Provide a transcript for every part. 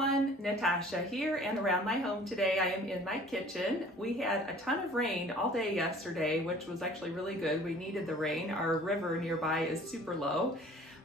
everyone, Natasha here and around my home today. I am in my kitchen. We had a ton of rain all day yesterday, which was actually really good. We needed the rain. Our river nearby is super low,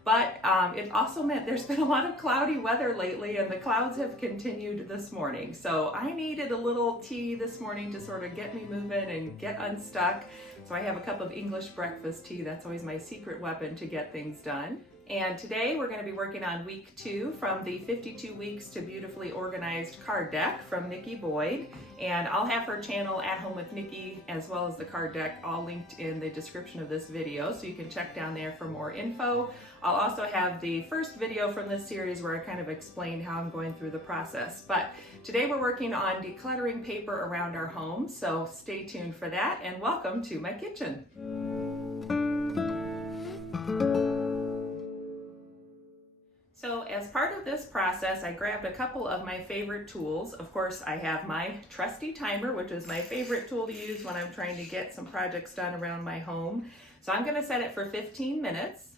but it also meant there's been a lot of cloudy weather lately and the clouds have continued this morning. So I needed a little tea this morning to sort of get me moving and get unstuck. So I have a cup of English breakfast tea. That's always my secret weapon to get things done. And today we're going to be working on week 2 from the 52 Weeks to Beautifully Organized card deck from Nikki Boyd. And I'll have her channel At Home with Nikki as well as the card deck all linked in the description of this video, so you can check down there for more info. I'll also have the first video from this series where I kind of explained how I'm going through the process. But today we're working on decluttering paper around our home, so stay tuned for that and welcome to my kitchen. So as part of this process, I grabbed a couple of my favorite tools. Of course, I have my trusty timer, which is my favorite tool to use when I'm trying to get some projects done around my home. So I'm going to set it for 15 minutes.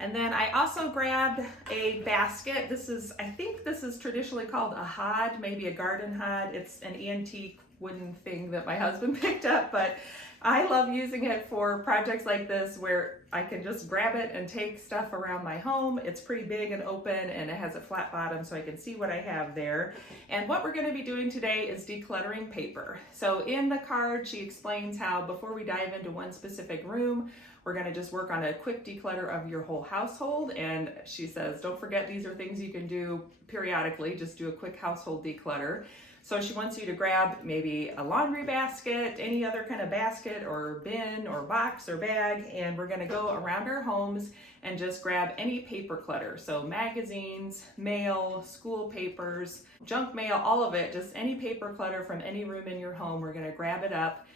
And then I also grabbed a basket. I think this is traditionally called a hod, maybe a garden hod. It's an antique wooden thing that my husband picked up, but I love using it for projects like this where I can just grab it and take stuff around my home. It's pretty big and open and it has a flat bottom so I can see what I have there. And what we're going to be doing today is decluttering paper. So in the card, she explains how before we dive into one specific room, we're going to just work on a quick declutter of your whole household. And she says, don't forget, these are things you can do periodically. Just do a quick household declutter. So she wants you to grab maybe a laundry basket, any other kind of basket or bin or box or bag, and we're going to go around our homes and just grab any paper clutter. So magazines, mail, school papers, junk mail, all of it, just any paper clutter from any room in your home. We're going to grab it up,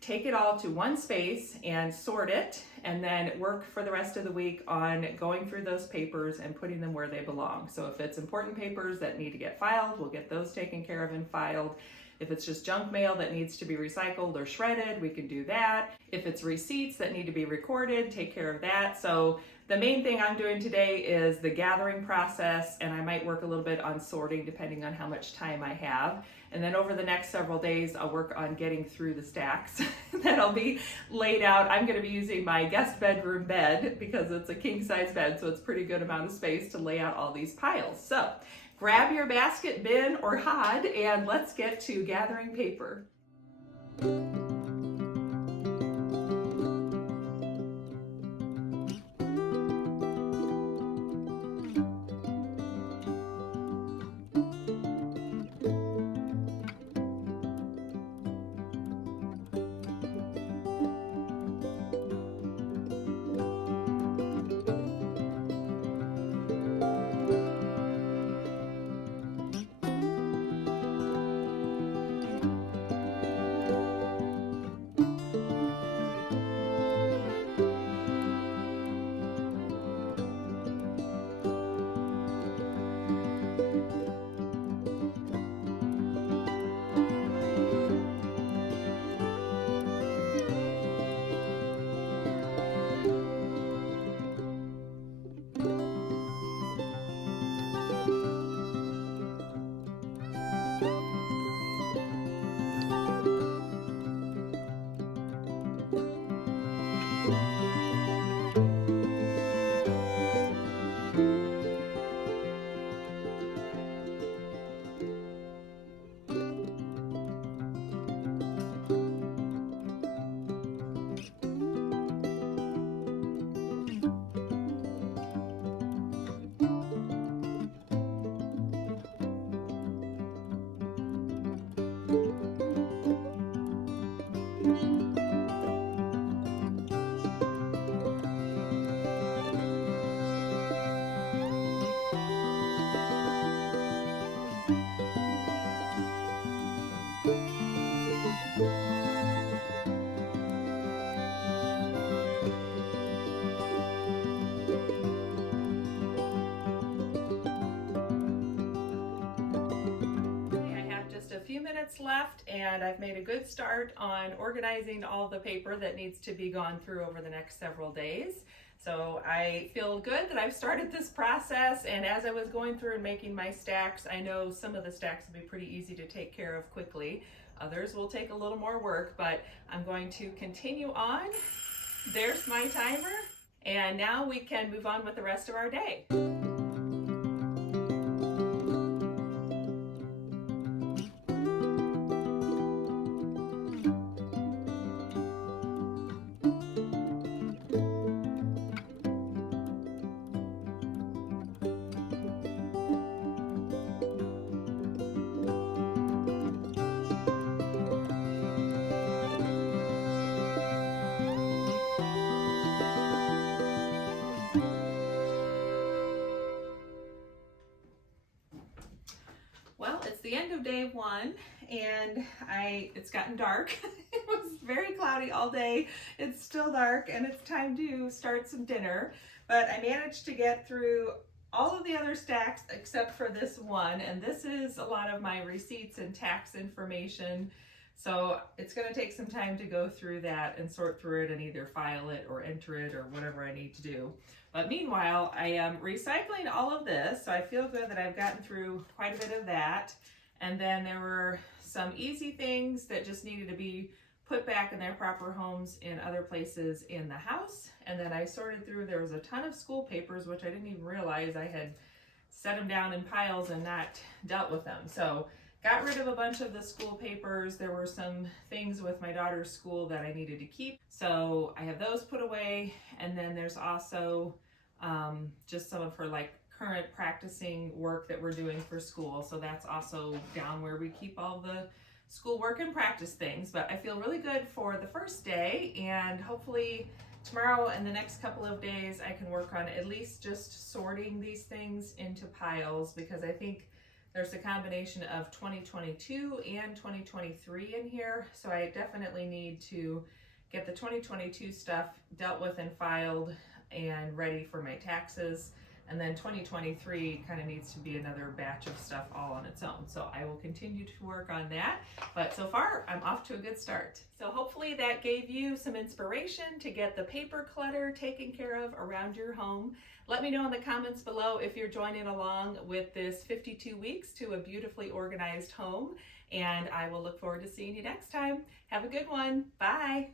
take it all to one space and sort it, and then work for the rest of the week on going through those papers and putting them where they belong. So if it's important papers that need to get filed, we'll get those taken care of and filed. If it's just junk mail that needs to be recycled or shredded, we can do that. If it's receipts that need to be recorded, take care of that. So the main thing I'm doing today is the gathering process, and I might work a little bit on sorting depending on how much time I have. And then over the next several days, I'll work on getting through the stacks that'll be laid out. I'm going to be using my guest bedroom bed because it's a king size bed, so it's a pretty good amount of space to lay out all these piles. So grab your basket, bin, or hod, and let's get to gathering paper. Minutes left, and I've made a good start on organizing all the paper that needs to be gone through over the next several days. So I feel good that I've started this process, and as I was going through and making my stacks, I know some of the stacks will be pretty easy to take care of quickly. Others will take a little more work, but I'm going to continue on. There's my timer, and now we can move on with the rest of our day. Well, it's the end of day one, and it's gotten dark. It was very cloudy all day. It's still dark, and it's time to start some dinner. But I managed to get through all of the other stacks except for this one, and this is a lot of my receipts and tax information. So it's going to take some time to go through that and sort through it and either file it or enter it or whatever I need to do. But meanwhile, I am recycling all of this, so I feel good that I've gotten through quite a bit of that. And then there were some easy things that just needed to be put back in their proper homes in other places in the house. And then I sorted through, there was a ton of school papers, which I didn't even realize I had set them down in piles and not dealt with them. So got rid of a bunch of the school papers. There were some things with my daughter's school that I needed to keep. So I have those put away. And then there's also just some of her like current practicing work that we're doing for school. So that's also down where we keep all the school work and practice things. But I feel really good for the first day, and hopefully tomorrow and the next couple of days I can work on at least just sorting these things into piles, because I think there's a combination of 2022 and 2023 in here. So I definitely need to get the 2022 stuff dealt with and filed and ready for my taxes. And then 2023 kind of needs to be another batch of stuff all on its own. So I will continue to work on that. But so far, I'm off to a good start. So hopefully that gave you some inspiration to get the paper clutter taken care of around your home. Let me know in the comments below if you're joining along with this 52 weeks to a beautifully organized home. And I will look forward to seeing you next time. Have a good one. Bye.